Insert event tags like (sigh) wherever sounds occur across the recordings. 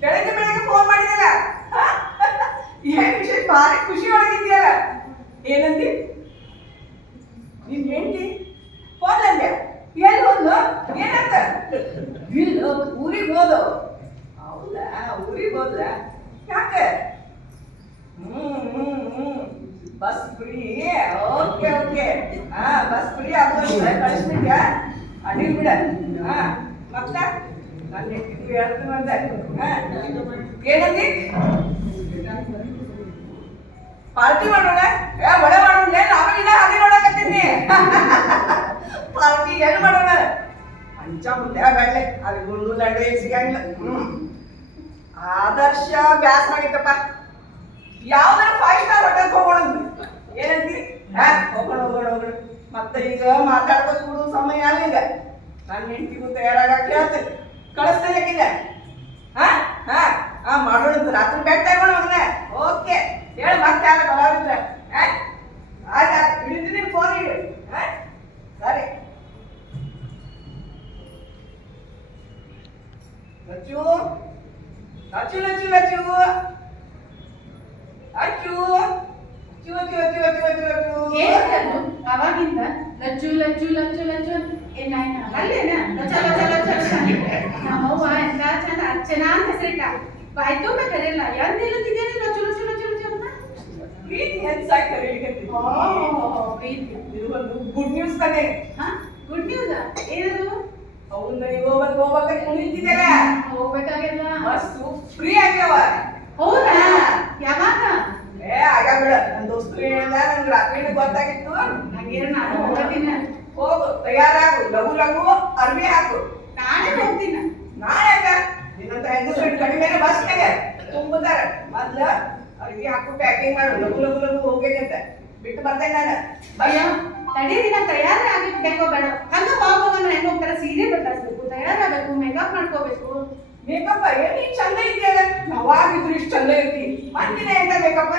ಬೆಳಗ್ಗೆ ಬೆಳಗ್ಗೆ ಫೋನ್ ಮಾಡಿದಲ್ಲ? ಏನ್ ವಿಷಯ ಭಾರಿ ಖುಷಿ ಒಳಗಿದ್ಯಲ್ಲ ಏನಂದಿ? ನಿನ್ ಹೆಂಡತಿ? ಹೋದ್ಲಂದೆ. ಎಲ್ಲಿ ಹೋದ್ಲು? ಏನಂತ? ಇಲ್ಲ, ಊರಿಗೆ ಹೋದು? ಊರಿಗೆ ಯಾಕೆ? ಹ್ಮ್ ಬಸ್ ಫ್ರೀ. Okay okay. ಹಾ, ಬಸ್ ಫ್ರೀ. ಆಗೋದು ಕಳಿಸ್ಬಿಟ್ಯಾ? ಬಿಡ ಮತ್ತ ಏನಂದಿ? ಪಾರ್ಟಿ ಮಾಡೋಣ? ಏ, ಒಡೆ ಮಾಡೋಣ? ನಾನು ಇಲ್ಲ ಹಾಗೆ ನೋಡಕತ್ತೀನಿ. ಪಾರ್ಟಿ ಎಲ್ಲಿ ಮಾಡೋಣ? ಅಂಚ ಮುಂದೆ ಬೇಡ ಅದು ಗುಂಡು ಲಡ್ಡು ಏನ್ ಸಿಗಂಗಿಲ್ಲ. ಆದರ್ಶ ಬ್ಯಾಸ್ ಮಾಡಿದ್ದಪ್ಪ. ಯಾವ್ದಾರ ಫೈವ್ ಸ್ಟಾರ್ ಹೋಟೆಲ್ ಹೋಗೋಣ. ಏನಂತಿ ಹೋಗೋಣ ಹೋಗೋಣ ಹೋಗೋಣ. ಮತ್ತೆ ಈಗ ಮಾತಾಡ್ಬೇಕು ಸಮಯ ಅಲ್ಲ ಈಗ ನನ್ನ ಹೆಂಡತಿಗೂ ತಯಾರಾಗಕ್ಕೆ ಹೇಳ್ತೇನೆ ಕಳಿಸ್ತೇನೆ ಆಕಿನ ಹಾ? ಹಾ? ಹಾ ಮಾಡೋಣ. ರಾತ್ರಿ ಬೆಟ್ಟ ಮಾಡೋಣ ಓಕೆ. ಹೇಳಿ ಮತ್ತೆ ಯಾರು ಬರೋರಿದ್ರೆ ಆಯ್ತು? ಹಿಡಿತೀನಿ ಫೋನ್ ಇಡು. ಸರಿ. ಅಚ್ಚು ಲಚ್ಚು ಲಚ್ಚು ಅಚ್ಚು ಅಚ್ಚು ಅಚ್ಚು ಅಚ್ಚು ಅಚ್ಚು ಅಚ್ಚು ಅಚ್ಚು ಏನದು ಅವಾಗಿಂದ ಲಜ್ಜು ಲಜ್ಜು ಲಚ್ಚು ಲಚ್ಚು ಅಲ್ಲೇನ? ಲಚ್ಚ ಲಚ ಲಚ ನಮ್ಮವ್ವ ಎಂತ ಚಂದ ಅರ್ಚನಾ ಅಂತ ಹೆಸರಿಟ್ಟ ಬಾಯ್ ತುಂಬ ಕರೆಯಲ್ಲ ಎಂತ ಇಲ್ಲದಿದ್ದೇನೆ ಲಚ್ಚು ಲಚ್ಚು ಲಚ್ಚು ಲಚ್ಚು ಅಂತ? ಪ್ರೀತಿ ಹೆಚ್ಚಾಗಿ ಕರೀಲಿಕ್ಕೆ ಓ ಪ್ರೀತಿ ಇದು ಒಂದು ಗುಡ್ ನ್ಯೂಸ್ ಹಾ? ಗುಡ್ ನ್ಯೂಸ್ ಏನದು? ಹೋಗ್ಬೇಕು ಹೋಗ್ಬೇಕಾಗಿಲ್ಲ. ಬಸ್ಸು ಫ್ರೀ ಆಗ್ಯಾವ. ಹೌದಾ? ಯಾವಾಗ? ಏ ಆಗ ಬೇಡ. ನನ್ನ ದೋಸ್ತರು ಹೇಳಿದ ನನ್ಗೆ ರಾತ್ರಿ ಗೊತ್ತಾಗಿತ್ತು. ನಂಗೇನು ನಾನು ಹೋಗೋದಿನ ಹೋಗು ತಯಾರಾಗು. ಲಘು ಲಘು ಅರ್ಬಿ ಹಾಕು. ನಾಳೆ ಹೋಗ್ತೀನಿ. ನಾಳೆ ಯಾಕ ನಿನ್ನಂತ ಹೆಂಗಸರು ಕಡಿಮೆ ಬಸ್ನಾಗೆ ತುಂಬುತ್ತಾರ. ಮೊದ್ಲ ಅರ್ಬಿ ಹಾಕು ಪ್ಯಾಕಿಂಗ್ ಮಾಡು. ಲಘು ಲಘು ಲಘು ಹೋಗ್ಬೇಕಂತ. ಬಿಟ್ಟು ಬರ್ತೇನೆ ನಾನು. ತಡೀ ದಿನ ನಾನು ಆಗಿ ಬೇಕೋ ಬೇಡ. ಹಂಗ ಹೋಗೋಣ ಹೆಂಗ ಹೋಗ್ತಾರೆ? ಸೀರೆ ಬದಲಾಯಿಸ್ಬೇಕು. ತಯಾರಾಗಬೇಕು ಮೇಕಪ್ ಮಾಡ್ಕೋಬೇಕು. ಮೇಕಪ್ ಏನ್ ನೀನ್ ಚಂದ ಇದೆಯಲ್ಲ ನಾವಾಗಿದ್ರು ಇಷ್ಟು ಚಂದ ಇರ್ತಿ. ಒಂದಿನ ಎಂತ ಬೇಕಪ್ಪ?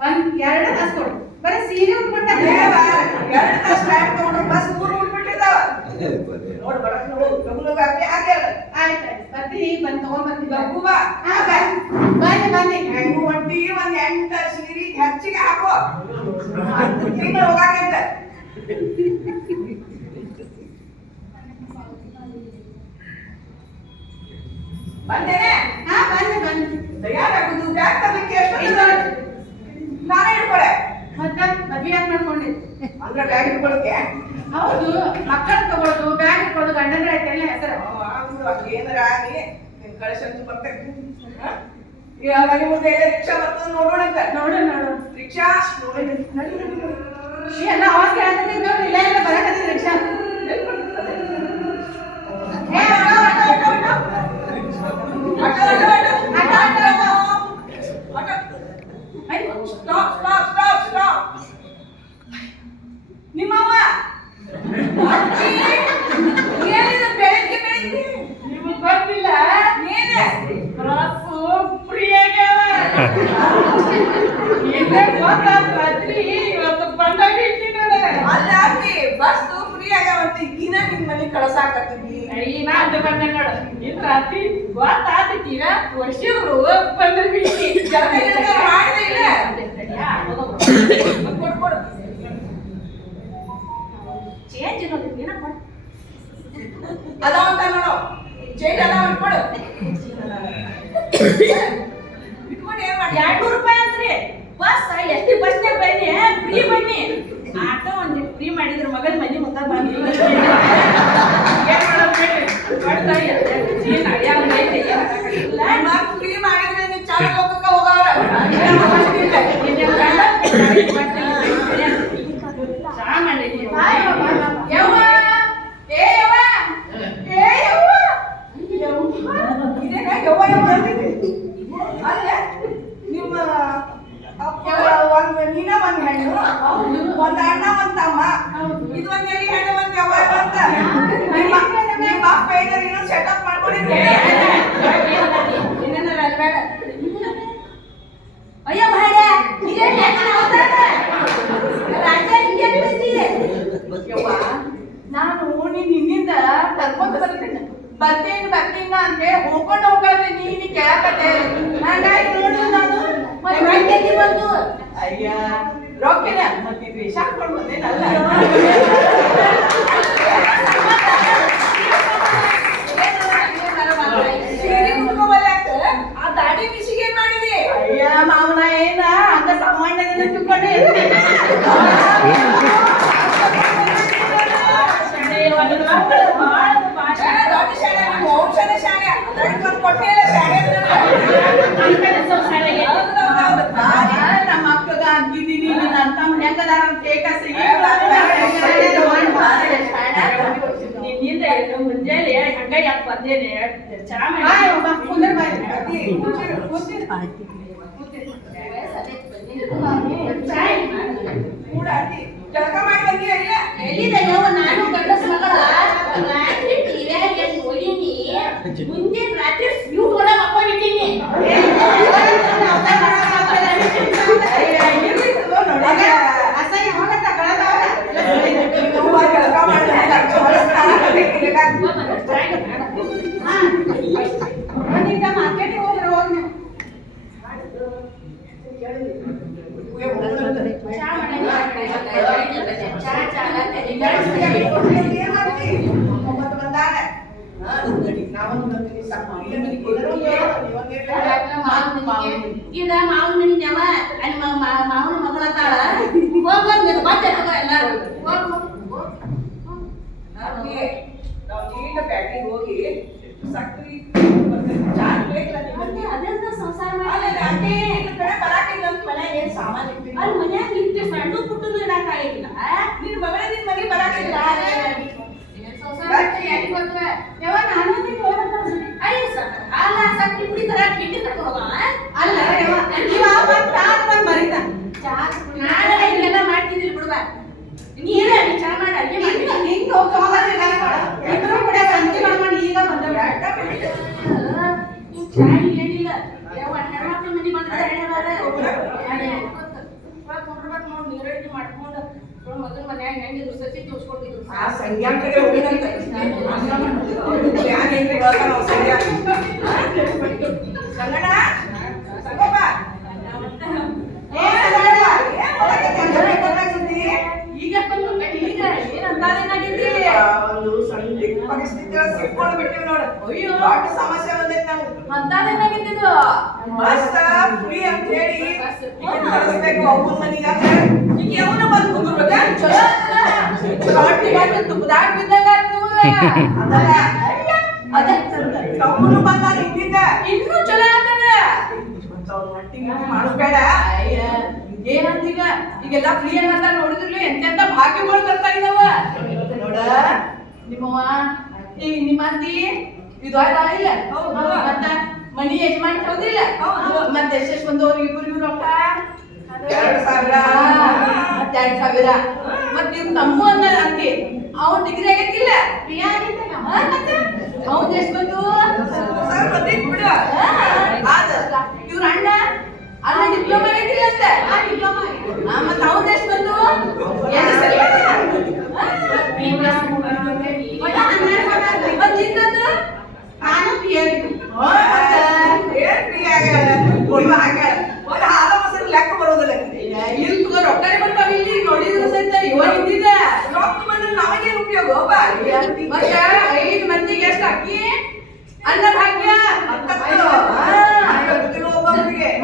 ಒಂದ್ ಎರಡು ತಾಸು ಕೊಡು ಬರೀ ಸೀರೆ ಉಟ್ಬಿಟ್ಟ ಎರಡು ತಾಸು ಟೈಮ್ ತಗೊಂಡು ಬಸ್ ಊರು ಉಳ್ಬಿಟ್ಟಿರ್ತಾವ ನೋಡು ಬರಕ್ ನೋಡು ಲಘು ಲಘು ಅರ್ವಿ ಹಾಕ್ಯಾರ ಆಯ್ತು ಬರ್ತೀನಿ. ಬಂದ್ ತಗೊಂಡ್ ಬರ್ತೀನಿ. ಲಘು ಬಾ. ಹಾ ಬಾಯ್. ಬನ್ನಿ ಬನ್ನಿ ಹೆಂಗು ಒಂಟಿ ಒಂದ್ ಎಂಟ ಸೀರೆ ಹೆಚ್ಚಿಗೆ ಹಾಕೋ. ತಿಂಗಳು ಹೋಗಾಕಂತ. ಬಂದೇನೆ? ಹಾ ಬನ್ನಿ ಬನ್ನಿ ತಯಾರಾಗುದು ಬ್ಯಾಗ್ ತರಲಿಕ್ಕೆ ಎಷ್ಟು ನಾನೇ ಹಿಡ್ಕೊಳೆ. ಮತ್ತ ಮದ್ವೆ ಯಾಕೆ ಮಾಡ್ಕೊಂಡಿ ಅಂದ್ರೆ ಬ್ಯಾಗ್ ಹಿಡ್ಕೊಳಕ್ಕೆ? ಹೌದು ಮಕ್ಕಳು ತಗೊಳ್ಳೋದು ಬ್ಯಾಗ್ ಇಟ್ಕೊಳ್ಳೋದು ಗಂಡನ ಎಲ್ಲ ಹೆಸರು. ಏನಾರ ಆಗಲಿ ಕಳಿಸಂತೂ ಬರ್ತೇನೆ. ಈಗ ಇವಾಗ ಮುಂದೆ ರಿಕ್ಷಾ ಬರ್ತದೆ ನೋಡೋಣ ಅಂತ. ನೋಡೋಣ ನೋಡು. ರಿಕ್ಷಾ ನೋಡೋಣ ಎಲ್ಲ ಅವಾಗ ಕೇಳಕತ್ತೀನಿ ನೋಡಿ ಇಲ್ಲ ಇಲ್ಲ ಬರಕತ್ತೀನಿ ರಿಕ್ಷಾ. ¡Acá, acá, acá! ವರ್ಷಿದ್ರು ಬಂದ್ರೆ ಜಲ್ದಿ ಮಾಡಿದೆ (laughs) ಇಲ್ಲ? ಕೊಡು ಕೊಡು ಚೇಂಜ್ ಇರೋದು ಏನಪ್ಪ ಅದಾವ ಅಂತ ನೋಡು. ಚೇಂಜ್ ಅದಾವ ಕೊಡು. ಇಟ್ಕೊಂಡು ಏನ್ ಮಾಡಿ ಎರಡ್ನೂರು ರೂಪಾಯಿ ಅಂತ್ರಿ ಬಸ್ ಎಷ್ಟಿ ಬಸ್ನಾಗ ಬನ್ನಿ ಫ್ರೀ ಬನ್ನಿ. ಆಟೋ ಒಂದ್ ಫ್ರೀ ಮಾಡಿದ್ರ ಮಗನ ಮನೆ ಮುಂದೆ ಬಂದು ಏನ್ ಮಾಡೋದ್ ಬಿಡ್ರಿ. ಏನ್ ಅಡ್ಯಾಗ ಐತೆ, ಏನ್ ಆಗಂಗಿಲ್ಲ. ಫ್ರೀ ಮಾಡಿದ್ರೆ ನೀವು ಚಾಲ ಹೋಗಕ್ಕ ಹೋಗವ್ರ ಇನ್ನೇನ್ ಗಂಡ ಚಾ ಮಾಡಿದ್ವಿ. ಯವ್ವ ಏ ಯವ್ವ ಏ ಯವ್ವ ಇದೇನ ಯವ್ವ ಯವ್ವ ಅಂತಿದ್ದೆ. ಅಲ್ಲ ನಿಮ್ಮ ಅಪ್ಪ ಒಂದ್ ನೀನ ಒಂದ್ ಹೆಣ್ಣು ಹೌದು. ಒಂದ್ ಅಣ್ಣ ಒಂದ್ ತಮ್ಮ ಹೌದು. ಇದು ಒಂದ್ ಎಲ್ಲಿ ಹೆಣ್ಣು ಒಂದ್ ಯವ್ವ ಅಂತ ನಿಮ್ಮ ನಿಮ್ಮ ಅಪ್ಪ ಏನಾರ ಇನ್ನೊಂದ್ ಸೆಟಪ್ ಮಾಡ್ಕೊಂಡಿದ್ರೆ ಇನ್ನೇನಾರ ಅಲ್ಬೇಡ. ಅಯ್ಯೋ ಭಾಡ್ಯ, ಇದೇನ್ ಯಾಕೆ ಅವತಾರ? ರಾಜ ಹಿಂಗ್ಯಾಕ್ ಬಂದಿ? ಯವ್ವ ನಾನು ನಿನ್ ನಿನ್ನಿಂದ ಕರ್ಕೊಂತ ಬರ್ತೀನಿ ಬರ್ತೀನಿ ಬರ್ತೀನಿ ಅಂತ ಹೇಳಿ ಹೋಗ್ಕೊಂಡು ಹೋಗ್ಬೇಡ್ರಿ ನೀನು ಕೇಳಕತ್ತೆ ಹಂಗಾಗಿ ನೋಡು ನಾನು ಮತ್ತೆ ಮಾಡ್ತೀನಿ ಬಂದು ಅಯ್ಯ ರೊಕ್ಕಿನ ಮತ್ತೆ ದ್ವೇಷ ಹಾಕೊಂಡು ಬಂದೇನಲ್ಲ ಸೀರೆ ಉಟ್ಕೊಂಬಲ್ಯಾಕ? ಆ ದಾಡಿ ಮಿಶಿಗೆ ಏನ್ ಮಾಡಿದಿ ಅಯ್ಯ ಮಾವನ ಏನ ಅಂತ ಸಾಮಾನ್ಯದಿಂದ ತಿಳ್ಕೊಂಡೆ ಶಾಣೆ ದೊಡ್ಡ ಶಾಣೆ, ನಮ್ಮ ವಂಶನೇ ಶಾಣೆ. ಅದ್ರಾಗ ಒಂದ್ ಕೊಟ್ಟೆ ಇಲ್ಲ ಶಾಣೆ ಅಂದ್ರೆ. ಹೌದೌದೌದು. ದಾಡಿ ನಮ್ಮ ಅಕ್ಕಗ ಅಂತಿದ್ದೀನಿ ನೀನ್ ಅಂತ ಹೆಂಗದಾರ ಅಂತ ಕೇಕಸಿ ನಿನ್ನಿಂದ ಏನು ಮುಂಜಾನೆ ಹಂಗ ಯಾಕೆ ಬಂದೇನೆ ಚಾ ಬಾಯ್ ಮಾಡಿ ಒಬ್ಬ ಕುಂದ್ರ ಬಾಯ್ ಅತ್ತಿ, ಕೂತಿರು, ಕೂತಿರು. ಚಾಯ್ ಕೂಡ ಅತ್ತಿ, ಜಳಕ ಮಾಡಿ ಬಂದಿಯ ಇಲ್ಲ? ಎಲ್ಲಿದೆಯೋ ನಾನು ಗಂಡಸ ಮಗಳ ರಾತ್ರಿ ಟಿವ್ಯಾಗ ಏನ್ ನೋಡೀನಿ ಮುಂದಿನ ರಾತ್ರಿ ಸ್ಯೂ ಕೂಡ ಮಕ್ಕೊಂಡಿದ್ದೀನಿ ಅವ್ವ ಜಳಕ ಮಾಡಿ ಬಂದಿಲ್ಲ, ಅಕ್ಕ ಹೊಲಸ್ತಾಳ, ಅದಕ್ಕೆ ಇಲ್ಲ. ಮಾರ್ಕೆಟಿಗೆ ಹೋದ್ರೆ ಹೋಗಿ ನೀವು ಚಾ ಮಾಡಂಗಿಲ್ಲ ಚಾ ಚಾ ಏನ್ ಮಾಡ್ತಿ? ಒಂಬತ್ತು ಬಂದಾನ. ಹಾ, ನಾವೊಂದು ಬರ್ತೀವಿ, ಸಾಕು. ಇಲ್ಲ ಮನೆಗೆ ಹೋದ್ರೆ ಒಂದು ಹೇಳು, ನೀವೊಂದು ಹೇಳು. ಈಗ ಮಾವನ ಮನಿ ನ್ಯಾವ ಅಲ್ಲಿ ಮಾವನ ಮಗಳತ್ತಾಳ ಹೋಗೋದ್ ನೀನು ಮತ್ತೆ ಎಲ್ಲಾರು ಹೋಗ್ ಹೋಗ್, ಹೋಗ್. ಅತ್ತಿ, ನಾವು ನೀರಿನ ಪ್ಯಾಕಿಂಗ್ ಹೋಗಿ ಸಕ್ರಿ ಚಾ ಬೇಕಲ್ಲ? ಅದೆಂತ ಸಂಸಾರ ಅಲ್ಲ, ಮಾಡಿ ನಿನ್ನ ಕಡೆ ಬರಾಕಿಲ್ಲ ಅಂತ ಮನ್ಯಾಗ ಏನ್ ಸಾಮಾನ್ ಇಟ್ಟಿಲ್ಲ. ಅಲ್ಲಿ ಮನ್ಯಾಗ ಇಟ್ಟು ಸಣ್ಣ ಪುಟ್ಟದು ಇಡಕ್ಕಾಗಿಲ್ಲ ನಿನ್ ಮಗಳೇ ನಿನ್ ಮನೆಗೆ ಬರಾಕಿಲ್ಲ. ಸಂಸಾರ ಮಾಡಿ ಯಾರಿಗ್ ಗೊತ್ತ? ಯಾವ ನಾನು ನಿಂಗೆ ಹೋಗಂತ ಅಯ್ಯ ಸ- ಅಲ್ಲ ಸಕ್ರಿ ಪುಡಿ ತರ ಕಿಟ್ಟಿ ತಗೊಂಡ್ ಹೋಗವ ಅಲ್ಲ ಯಾವ ಇವ ಮತ್ತ್ ತಾನ್ ಬಂದ್ ಮರಿತಾನ ಚಾ ನಾಳೆ ಇಲ್ಲೆಲ್ಲ ಮಾಡ್ತಿದ್ದಿಲ್ಲ ಬಿಡುವ ನೀರ ನೀ ಚಾ ಮಾಡಿ ಅಡ್ಗೆ ಮಾಡಿ ಹಿಂಗ ಹಿಂಗ ಹೋಗೋದಿಲ್ಲ ಇಬ್ರು ಕೂಡ ಸಂಜೆ ಮಾಡ್ಕೊಂಡು ಈಗ ಬಂದವ ಯಾಕ ಬಿಟ್ಟಿದೆ? ನೀವ್ ಚಾ ಏನಿಲ್ಲ ಯಾವ ಹೆಣ್ಮಕ್ಳ ಮನಿ ಬಂದ್ರೆ ಹೆಣ್ಣೆ ನೀರಡ್ಡಿ ಮಾಡ್ಕೊಂಡು ಮೊದಲು ಮನ್ಯಾಗ ಹೆಂಗಿದ್ರು ಸತಿ ತೋರ್ಸ್ಕೊಂಡಿದ್ರು ಆ ಸಂಜ್ಞಾನ್ ಕಡೆ ಹೋಗಿದಂತೆ. ಯಾನ್ ಏನ್ರಿ ಹೇಳ್ತಾನ ಅವ ಸಂಜ್ಞಾ? ಸಂಗಣ್ಣ? ಸಂಗಪ್ಪ? ಏ ಸಂಗಣ್ಣ? ಏನ್ ಹೊರಗೆ ಕಂಡ್ರೆ ಗೊತ್ತಾಗ್ ಸುದ್ದಿ? ಈಗ ಬಂದು ಈಗ ಏನಂತಾರೇನಾಗಿದ್ರಿ ಆ, ಒಂದು ಸಂದಿಗ್ಧ ಪರಿಸ್ಥಿತಿಯೊಳಗ್ ಸಿಕ್ಕೊಂಡ್ ಬಿಟ್ಟಿವಿ ನೋಡು. ಅಯ್ಯೋ. ದೊಡ್ಡ ಸಮಸ್ಯೆ ಬಂದೈತ್ ನಮ್ಗೆ. ಅಂತಾದೇನಾಗಿದ್ದು ಬಸ್ ಫ್ರೀ ಅಂತ ಹೇಳಿ ಕಳಿಸ್ಬೇಕು ಅವ್ವನ್ ಮನಿಗೆ ಅಂತ. ಈಗ ಯಾವನ ಬಂದ್ ಕುಂದ್ರಬೇಕಾ? ಚಲೋ ರೊಟ್ಟಿ ತುಪ್ಪದಾಗ ಬಿದ್ದಂಗ. ಅದೇ ಹಿಂದಿಂದ. ಇನ್ನೂ ಚಲೋ ಆಗ್ತದ ಮತ್ತ್ ಅವ್ನ್ ಹೊಟ್ಟಿ ಗಿಟ್ಟಿ ಮಾಡೋದ್ ಬೇಡ. ಅಯ್ಯ ಏನಂತೀಗ ಈಗೆಲ್ಲ ಫ್ರೀ ಅಂತ ನೋಡಿದ್ರಿ ಎಂತೆಂತ ಭಾಗ್ಯಗಳು ಬರ್ತಾ ಇದಾವ ನೋಡ ನಿಮ್ಮವ್ವ ಈಗ ನಿಮ್ಮ ಇದು ಇಲ್ಲ. ಹೌದು. ಮತ್ತ ಮನಿ ಯಜಮಾನ್ ಹೌದಿಲ್ಲ ಹೌದು. ಮತ್ತೆ ಎಷ್ಟೆಷ್ಟು ಬಂದವ್ರು ಇಬ್ಬರು ರೊಕ್ಕ ಎರಡ್ ಸಾವಿರ. ಮತ್ತೆ ಎರಡ್ ಸಾವಿರ. ಮತ್ ಇವ್ ತಮ್ಮ ಅನ್ನ ಅಂತಿ ಅವ್ನ್ ಡಿಗ್ರಿ ಆಗೈತಿಲ್ಲ. ಅವ್ನ್ ಎಷ್ಟು ಬಂತು. ಇವ್ರ ಅಣ್ಣ ಡಿಪ್ಲೊಮಾ ಆಗೈತಿಲ್ಲ ಅಂತ ಆ, ಮತ್ತ್ ಅವ್ನ್ ಎಷ್ಟು ಬಂತು ಎರಡು ಸರಿ ಮತ್ತ್ ನಿಂದೊಂದು? ನಾನು ಪಿ ಆಗಿದ್ದು ಹಾ, ಏನ್ ಫ್ರೀ ಆಗ್ಯಾಳ? ಹುಡುಗ ಆಗ್ಯಾಳ. ಒಂದ್ ಹಾಲು ಮೊಸರು ಲೆಕ್ಕ ಬರೋದಿಲ್ಲ ನಿಂಗೆ. ಇಲ್ಲಿ ತಗೋ ರೊಕ್ಕನೇ ಬರ್ತಾವ ಇಲ್ಲಿ ನೋಡಿದ್ರು ಸಹಿತ ಇವ ಹಿಂದಿದ ರೊಕ್ಕ ಬಂದ್ರೆ ನಮಗೇನ್ ಉಪಯೋಗ ಒಬ್ಬ? ಮತ್ತ ಐದು ಮಂದಿಗೆ ಎಷ್ಟು ಅಕ್ಕಿ ಅನ್ನ ಭಾಗ್ಯ ಹತ್ತತ್ತು. ಹಾ. ಐವತ್ತು ಕಿಲೋ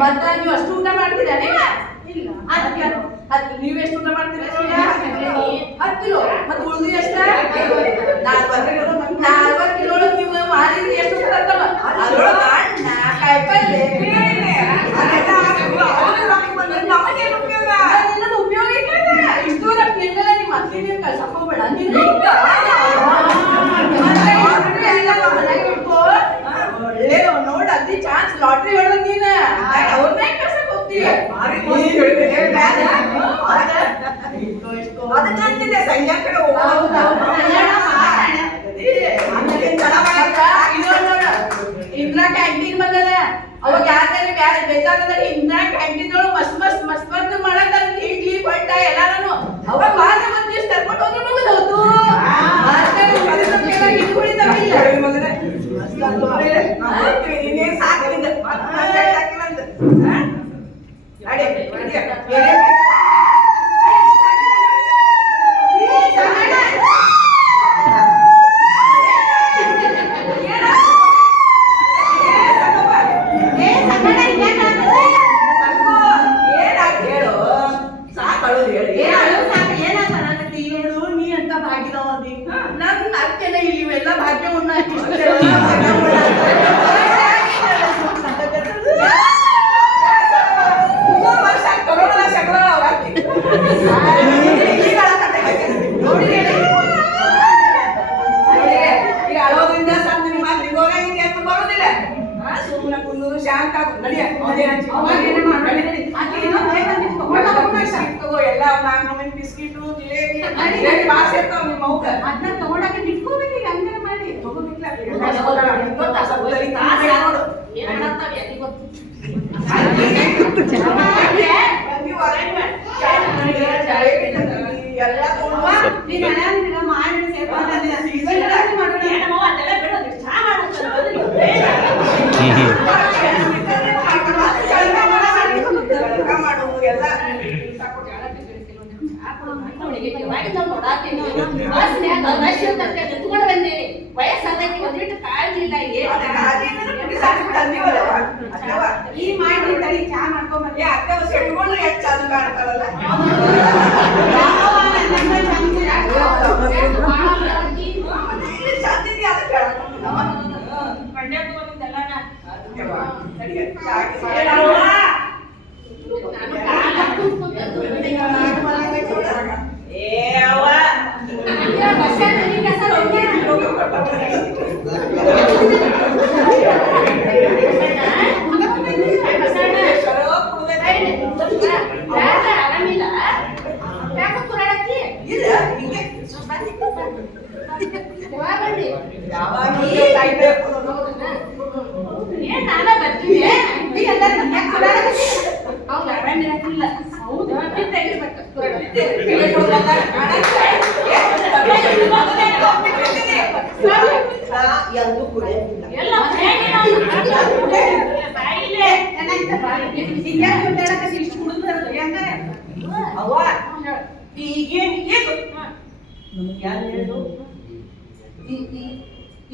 ಮತ್ತ ನೀವು ಅಷ್ಟು ಊಟ ಮಾಡ್ತೀರಾ ನೀವ? ಅದಕ್ಕೆ ಹತ್ತು ನೀವು ಎಷ್ಟು ಊಟ ಮಾಡ್ತೀರಾ? ಹತ್ತು ಕಿಲೋ. ಮತ್ತೆ ಉಳಿದು ಎಷ್ಟ? ನಾಲ್ವತ್ತು ಕಿಲೋ. ನೀವು ಮಾರಿದ್ರೆ ಎಷ್ಟು ಊಟ ಆಗ್ತಾವ ಅದ್ರೊಳಗ ಕಾಯಿಪಲ್ಲೆ ನಮಗೇನ್ ಉಪಯೋಗ? ಇಲ್ಲ ಇಷ್ಟು ನಿಂಗಲ್ಲ ನಿಮ್ಮ ಅತ್ತೆ ನೀವು ಕಳ್ಸಕ್ ಹೋಗ್ಬೇಡ ನೀನು. ಒಳ್ಳೆ ನೋಡ್ ಅದಿ ಚಾನ್ಸ್ ಲಾಟ್ರಿ ಹೊಡೆದ್ ನೀನ. ಅದಕ್ಕಂತಿದೆ ಸಂಜೆ ಕಡೆ ಇಂದಿರಾ ಕ್ಯಾಂಟೀನ್ ಬಂದದ. ಮಸ್ತ್ ಮಸ್ತ್ ಮಸ್ತ್ ಮಸ್ತ್ ಮಾಡತ್ತಾರ ಇಡ್ಲಿ ಬಟ್ಟ ಎಲ್ಲಾನು ಅವಾಗ ವಾರ ದಿವಸ ಕರ್ಕೊಂಡು 감사합니다. ಈ ಮಾಡಿ ಚಾ ಮಾಡ್ಕೊಂಡ್ಬಂದ್ರೆ ಅಕ್ಕ ಸೆಟ್ಕೊಂಡು ಹೆಚ್ಚು ಅದು ಮಾಡ್ತಾರಲ್ಲ Yeah, what? Iya, ಎಲ್ಲೂ ಕೂಡ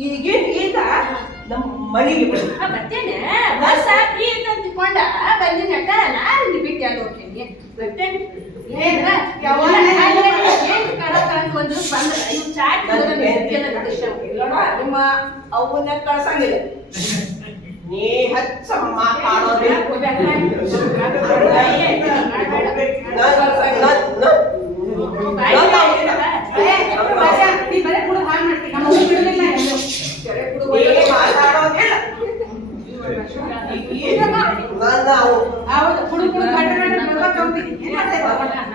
ಈಗೇನು ಈಗ ನಮ್ಮ ಮಳಿಗೆ ಬರ್ತೇನೆ ಬಸ್ ಹಾಕಿ ತಂದುಕೊಂಡ ಬಂದಿನ ನಾನು ಬಿಟ್ಟು ಯಾಕೆ ಹೋಗ್ತೀನಿ ಬರ್ತೇನೆ. ബ്രഹ്മ ഔന്നക്കൾ സംഗീതം നേഹ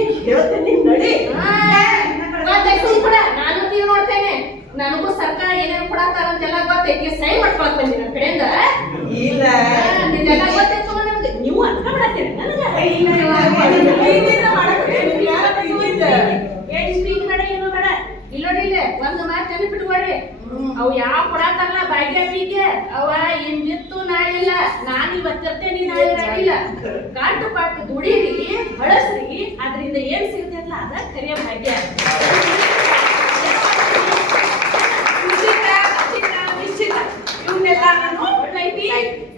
ಈಗ ಹೇಳ್ತೀನಿ ನಡಿ. ನಾನು ತೀರ್ ನೋಡ್ತೇನೆ. ನನಗೂ ಸರ್ಕಾರ ಏನೇನು ಕೊಡತ್ತಾರ ಅಂತೆಲ್ಲ ಗೊತ್ತೈತಿ ಸೈ ಮಾಡ್ಕೊಳಕ್ ಬಂದಿ ನನ್ನ ಕಡೆಯಿಂದ. ಇಲ್ಲ. ನಿನ್ನೆಲ್ಲ ಗೊತ್ತೈತಿ ನೀವು ಅನ್ಕೊಂಡ್ಬಿಡತ್ತೀರಿ ನನಗೆ. ಒಂದು ಮಾತು ನೆನಪಿಟ್ಕೊಳ್ರಿ ಅವು ಯಾವ ಕೊಡತ್ತಲ್ಲ ಭಾಗ್ಯ ಬೀಗೆ ಅವ ಇಂದಿತ್ತು ನಾಳಿಲ್ಲ ನಾನು ಇವತ್ತಿರ್ತೇನೆ ನಾಳೆ ಇಲ್ಲ. ಕಾಟು ಪಾಟು ದುಡೀರಿ ಬಳಸ್ರಿ ಅದರಿಂದ ಏನ್ ಸಿಗ್ತೈತಲ್ಲ ಅದ ಕರಿಯ ಭಾಗ್ಯ ಇವನ್ನೆಲ್ಲ ನಾನು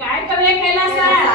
ಕಾಯ್ಕವೇ ಸರ್